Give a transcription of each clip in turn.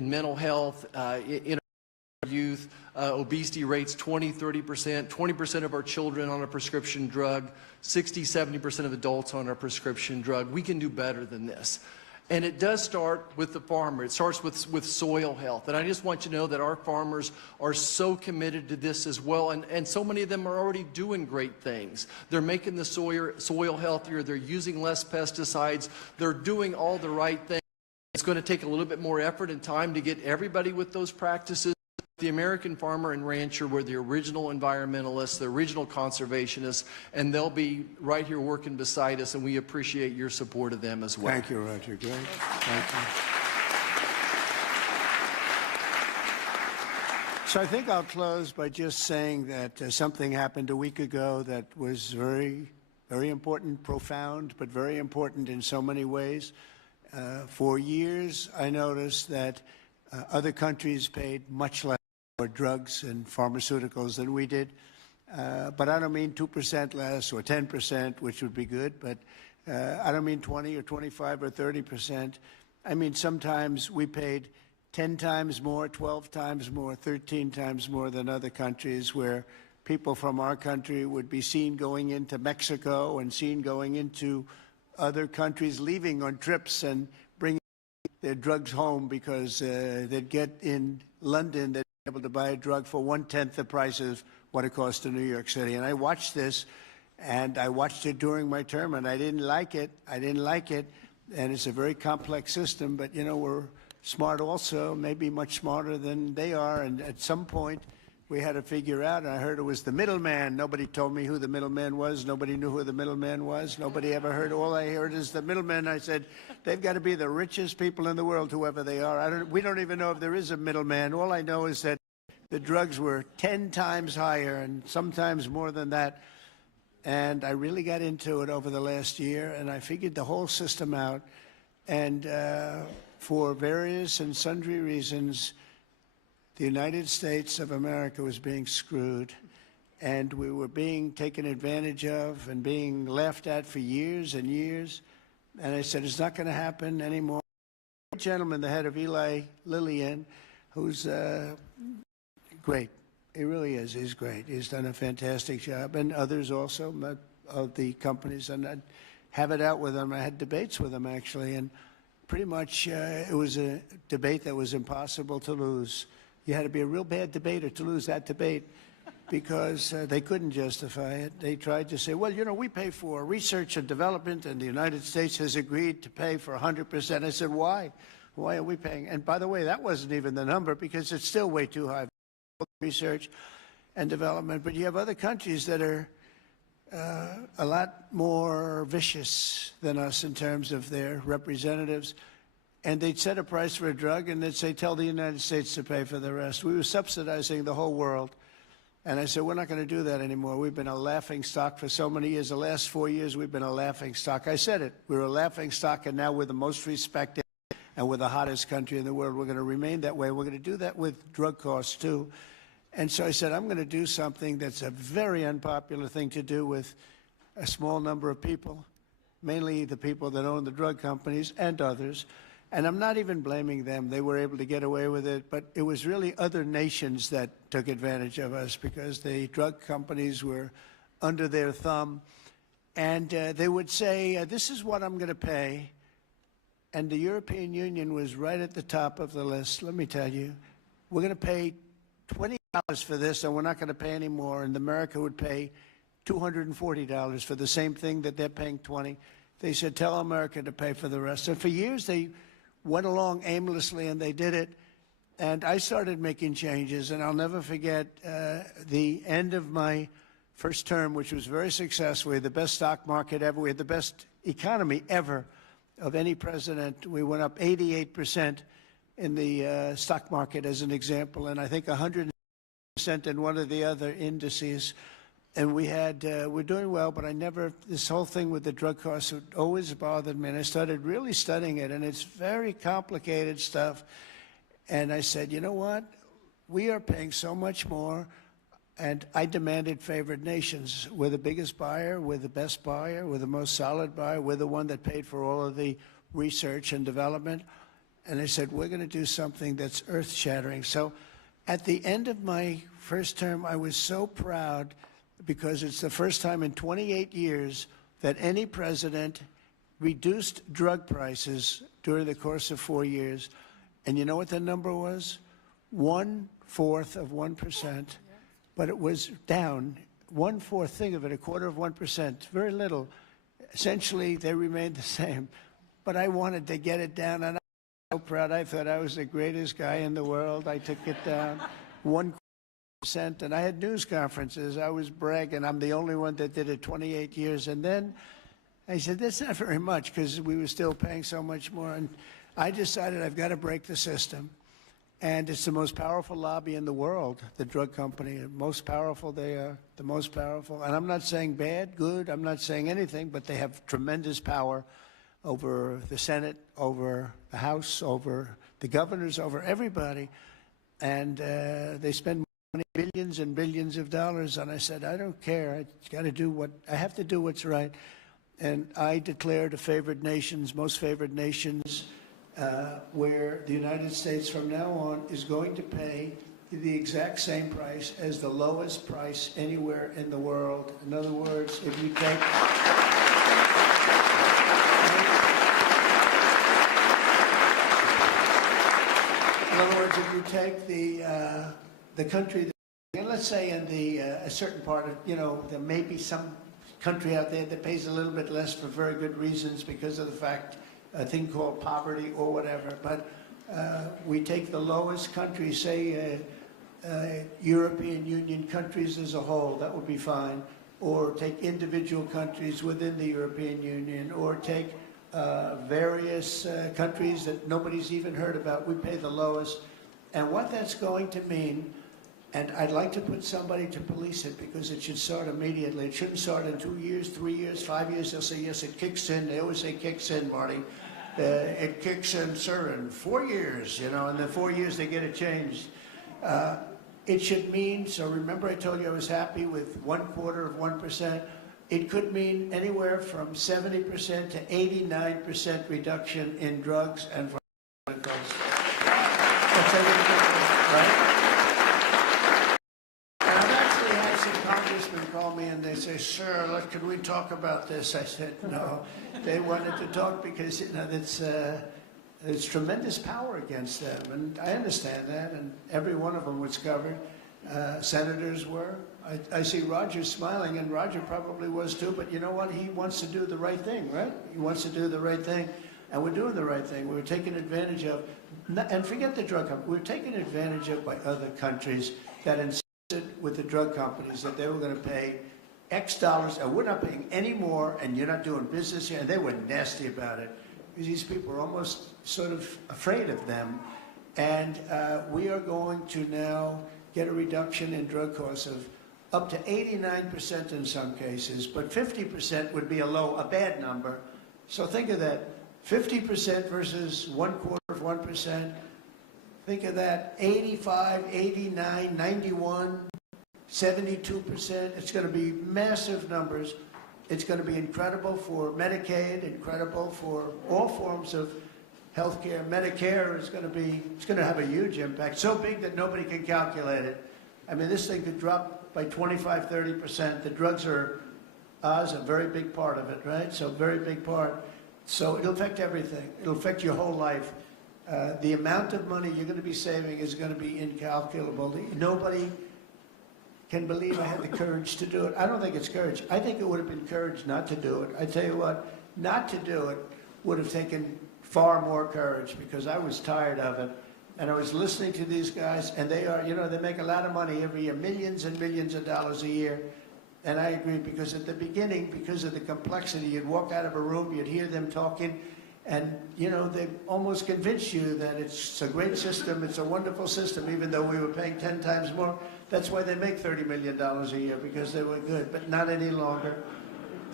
in mental health, in youth, obesity rates 20-30%, 20% of our children on a prescription drug, 60-70% of adults on a prescription drug. We can do better than this. And it does start with the farmer. It starts with soil health. And I just want you to know that our farmers are so committed to this as well. And so many of them are already doing great things. They're making the soil healthier. They're using less pesticides. They're doing all the right things. It's going to take a little bit more effort and time to get everybody with those practices. The American farmer and rancher were the original environmentalists, the original conservationists, and they'll be right here working beside us, and we appreciate your support of them as well. Thank you, Roger. Great. Thank you. So I think I'll close by just saying that something happened a week ago that was very, very important, profound, but very important in so many ways. For years, I noticed that other countries paid much less for drugs and pharmaceuticals than we did. But I don't mean 2% less or 10%, which would be good, but I don't mean 20 or 25 or 30%. I mean, sometimes we paid 10 times more, 12 times more, 13 times more than other countries, where people from our country would be seen going into Mexico and seen going into other countries, leaving on trips and bringing their drugs home because they'd get in London, they'd be able to buy a drug for 1/10 the price of what it costs in New York City. And I watched this, and I watched it during my term, and I didn't like it. I didn't like it, and it's a very complex system, but, you know, we're smart also, maybe much smarter than they are, and at some point we had to figure out, and I heard it was the middleman. Nobody told me who the middleman was. Nobody knew who the middleman was. Nobody ever heard. All I heard is the middleman. I said, they've got to be the richest people in the world, whoever they are. We don't even know if there is a middleman. All I know is that the drugs were 10 times higher and sometimes more than that. And I really got into it over the last year, and I figured the whole system out. And for various and sundry reasons, the United States of America was being screwed, and we were being taken advantage of and being laughed at for years and years. And I said, it's not going to happen anymore. A gentleman, the head of Eli Lilly, who's great. He really is. He's great. He's done a fantastic job, and others also of the companies. And I'd have it out with him. I had debates with him, actually, and pretty much it was a debate that was impossible to lose. You had to be a real bad debater to lose that debate, because they couldn't justify it. They tried to say, well, you know, we pay for research and development, and the United States has agreed to pay for 100%. I said, why? Why are we paying? And by the way, that wasn't even the number, because it's still way too high for research and development. But you have other countries that are a lot more vicious than us in terms of their representatives. And they'd set a price for a drug, and they'd say, tell the United States to pay for the rest. We were subsidizing the whole world. And I said, we're not going to do that anymore. We've been a laughing stock for so many years. The last 4 years, we've been a laughing stock. I said it. We were a laughing stock, and now we're the most respected, and we're the hottest country in the world. We're going to remain that way. We're going to do that with drug costs, too. And so I said, I'm going to do something that's a very unpopular thing to do with a small number of people, mainly the people that own the drug companies and others. And I'm not even blaming them. They were able to get away with it. But it was really other nations that took advantage of us, because the drug companies were under their thumb. And they would say, this is what I'm going to pay. And the European Union was right at the top of the list. Let me tell you, we're going to pay $20 for this, and we're not going to pay any more. And America would pay $240 for the same thing that they're paying $20. They said, tell America to pay for the rest. And for years, they went along aimlessly, and they did it. And I started making changes, and I'll never forget the end of my first term, which was very successful. We had the best stock market ever. We had the best economy ever of any president. We went up 88% in the stock market, as an example, and I think 100% in one of the other indices. And we had, we're doing well, but this whole thing with the drug costs always bothered me. And I started really studying it, and it's very complicated stuff. And I said, you know what? We are paying so much more, and I demanded favored nations. We're the biggest buyer, we're the best buyer, we're the most solid buyer, we're the one that paid for all of the research and development. And I said, we're going to do something that's earth-shattering. So at the end of my first term, I was so proud because it's the first time in 28 years that any president reduced drug prices during the course of 4 years. And you know what the number was? 1/4 of 1%. But it was down 1/4. Think of it, 1/4 of 1%. Very little. Essentially, they remained the same. But I wanted to get it down, and I'm so proud. I thought I was the greatest guy in the world. I took it down 1%, and I had news conferences. I was bragging. I'm the only one that did it 28 years. And then I said, that's not very much, because we were still paying so much more. And I decided I've got to break the system. And it's the most powerful lobby in the world, the drug company. The most powerful they are, the most powerful. And I'm not saying bad, good, I'm not saying anything, but they have tremendous power over the Senate, over the House, over the governors, over everybody. And they spend money, billions and billions of dollars. And I said, I don't care. I have to do what's right. And I declared a favored nations, most favored nations, where the United States from now on is going to pay the exact same price as the lowest price anywhere in the world. In other words, if you take... In other words, if you take the country, and let's say in a certain part of, there may be some country out there that pays a little bit less for very good reasons because of the fact, a thing called poverty or whatever, but we take the lowest country, say European Union countries as a whole, that would be fine, or take individual countries within the European Union, or take various countries that nobody's even heard about. We pay the lowest. And what that's going to mean, and I'd like to put somebody to police it because it should start immediately. It shouldn't start in 2 years, 3 years, 5 years. They'll say, yes, it kicks in. They always say kicks in, Marty. It kicks in, sir, in 4 years, and in 4 years they get it changed. It should mean, so remember I told you I was happy with 1/4 of 1%. It could mean anywhere from 70% to 89% reduction in drugs and pharmaceuticals. That's everything, right? Congressmen call me and they say, sir, could we talk about this? I said, no. They wanted to talk because, there's tremendous power against them. And I understand that. And every one of them was covered. Senators were. I see Roger smiling, and Roger probably was too. But you know what? He wants to do the right thing, right? He wants to do the right thing. And we're doing the right thing. We're taking advantage of, and forget the drug company, we're taking advantage of by other countries that with the drug companies that they were going to pay X dollars, and we're not paying any more, and you're not doing business here. And they were nasty about it because these people are almost sort of afraid of them. And we are going to now get a reduction in drug costs of up to 89% in some cases, but 50% would be a bad number. So think of that, 50% versus 1/4 of 1%. Think of that, 85, 89, 91, 72%. It's going to be massive numbers. It's going to be incredible for Medicaid, incredible for all forms of health care. Medicare is going to have a huge impact, so big that nobody can calculate it. I mean, this thing could drop by 25, 30%. The drugs are a very big part of it, right? So very big part. So it'll affect everything. It'll affect your whole life. The amount of money you're going to be saving is going to be incalculable. Nobody can believe I had the courage to do it. I don't think it's courage. I think it would have been courage not to do it. I tell you what, not to do it would have taken far more courage because I was tired of it. And I was listening to these guys, and they are, they make a lot of money every year, millions and millions of dollars a year. And I agree, because at the beginning, because of the complexity, you'd walk out of a room, you'd hear them talking, and, they almost convince you that it's a great system, it's a wonderful system, even though we were paying 10 times more. That's why they make $30 million a year, because they were good, but not any longer.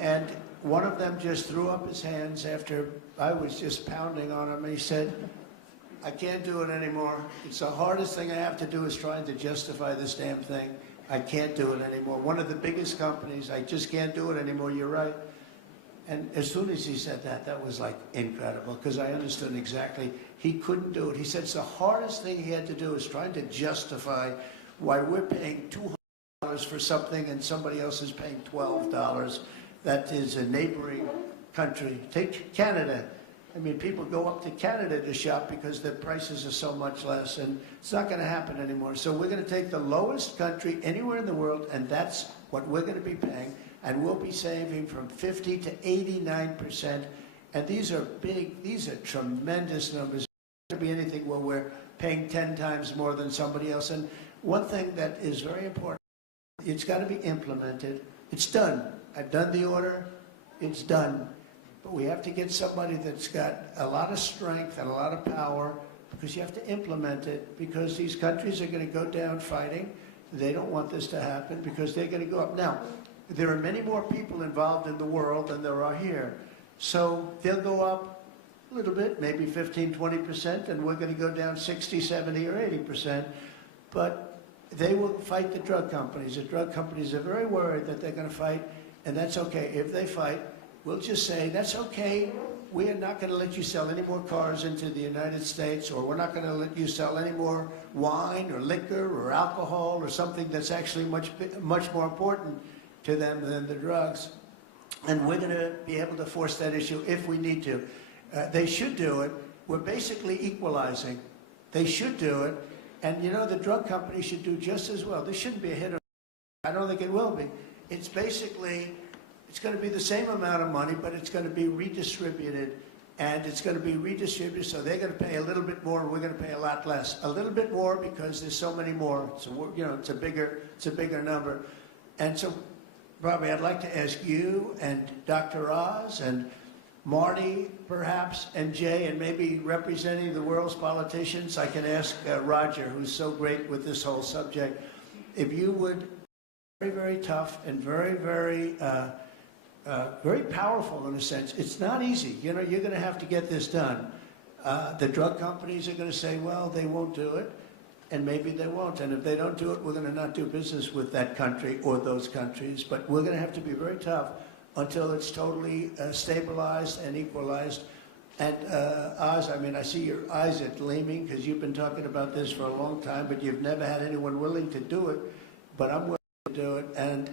And one of them just threw up his hands after I was just pounding on him, and he said, I can't do it anymore. It's the hardest thing I have to do is trying to justify this damn thing. I can't do it anymore. One of the biggest companies, I just can't do it anymore. You're right. And as soon as he said that, that was like incredible, because I understood exactly. He couldn't do it. He said it's the hardest thing he had to do is trying to justify why we're paying $200 for something and somebody else is paying $12. That is a neighboring country. Take Canada. I mean, people go up to Canada to shop because the prices are so much less, and it's not going to happen anymore. So we're going to take the lowest country anywhere in the world, and that's what we're going to be paying, and we'll be saving from 50 to 89%. And these are big, these are tremendous numbers. It's not going to be anything where we're paying 10 times more than somebody else. And one thing that is very important, it's got to be implemented. It's done. I've done the order. It's done. But we have to get somebody that's got a lot of strength and a lot of power, because you have to implement it, because these countries are going to go down fighting. They don't want this to happen because they're going to go up. Now, there are many more people involved in the world than there are here. So they'll go up a little bit, maybe 15, 20%, and we're going to go down 60, 70, or 80%. But they will fight the drug companies. The drug companies are very worried that they're going to fight, and that's okay. If they fight, we'll just say, that's okay. We are not going to let you sell any more cars into the United States, or we're not going to let you sell any more wine or liquor or alcohol or something that's actually much more important to them than the drugs. And we're going to be able to force that issue if we need to. They should do it. We're basically equalizing. They should do it. And, you know, the drug companies should do just as well. This shouldn't be a hit or I don't think it will be. It's basically, it's going to be the same amount of money, but it's going to be redistributed. And it's going to be redistributed, so they're going to pay a little bit more, and we're going to pay a lot less. A little bit more because there's so many more. So, you know, it's a bigger number. And so, Robbie, I'd like to ask you and Dr. Oz and Marty, perhaps, and Jay, and maybe representing the world's politicians, I can ask Roger, who's so great with this whole subject, if you would, very, very tough and very, very, very powerful in a sense. It's not easy. You know, you're going to have to get this done. The drug companies are going to say, well, they won't do it. And maybe they won't. And if they don't do it, we're going to not do business with that country or those countries. But we're going to have to be very tough until it's totally stabilized and equalized. And Oz, I mean, I see your eyes are gleaming because you've been talking about this for a long time, but you've never had anyone willing to do it. But I'm willing to do it. And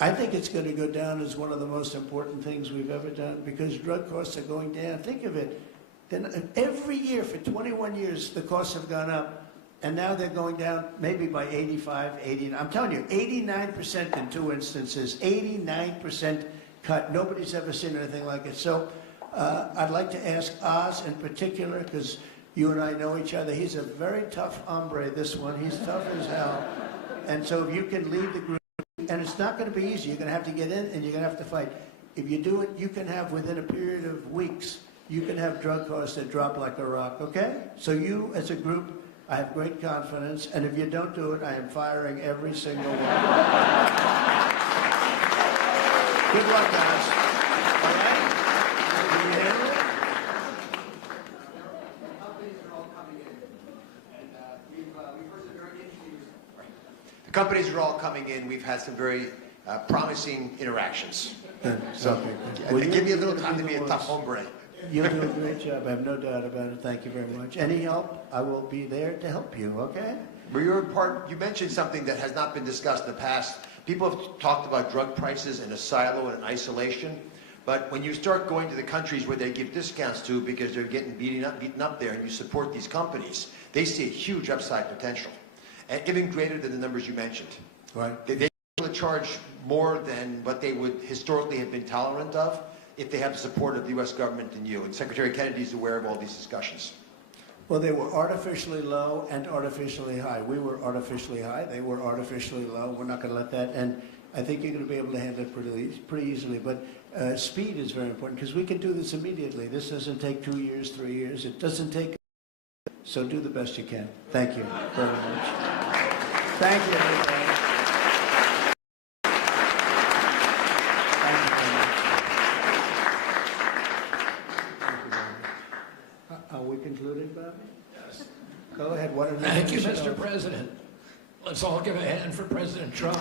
I think it's going to go down as one of the most important things we've ever done, because drug costs are going down. Think of it. Then every year for 21 years, the costs have gone up. And now they're going down maybe by 85, 89. I'm telling you, 89% in 2 instances, 89% cut. Nobody's ever seen anything like it. So I'd like to ask Oz in particular, because you and I know each other. He's a very tough hombre, this one. He's tough as hell. And so if you can lead the group, and it's not going to be easy. You're going to have to get in and you're going to have to fight. If you do it, you can have, within a period of weeks, you can have drug costs that drop like a rock, okay? So you, as a group, I have great confidence, and if you don't do it, I am firing every single one. Good luck, guys. All right? Can you handle it? The companies are all coming in. We've had some very promising interactions. So, give me a little time to be a tough hombre. You'll do a great job. I have no doubt about it. Thank you very much. Any help, I will be there to help you, okay? Well, you mentioned something that has not been discussed in the past. People have talked about drug prices in a silo and in isolation. But when you start going to the countries where they give discounts to because they're getting beaten up there, and you support these companies, they see a huge upside potential, and even greater than the numbers you mentioned. Right. They're able to charge more than what they would historically have been tolerant of if they have the support of the U.S. government and you. And Secretary Kennedy is aware of all these discussions. Well, they were artificially low and artificially high. We were artificially high. They were artificially low. We're not going to let that. And I think you're going to be able to handle it pretty easily. But speed is very important, because we can do this immediately. This doesn't take 2 years, 3 years. It doesn't take. So do the best you can. Thank you very much. Thank you, everybody. Are we concluding, Bobby? Yes. Go ahead. What are Thank you, Mr. President. Let's all give a hand for President Trump.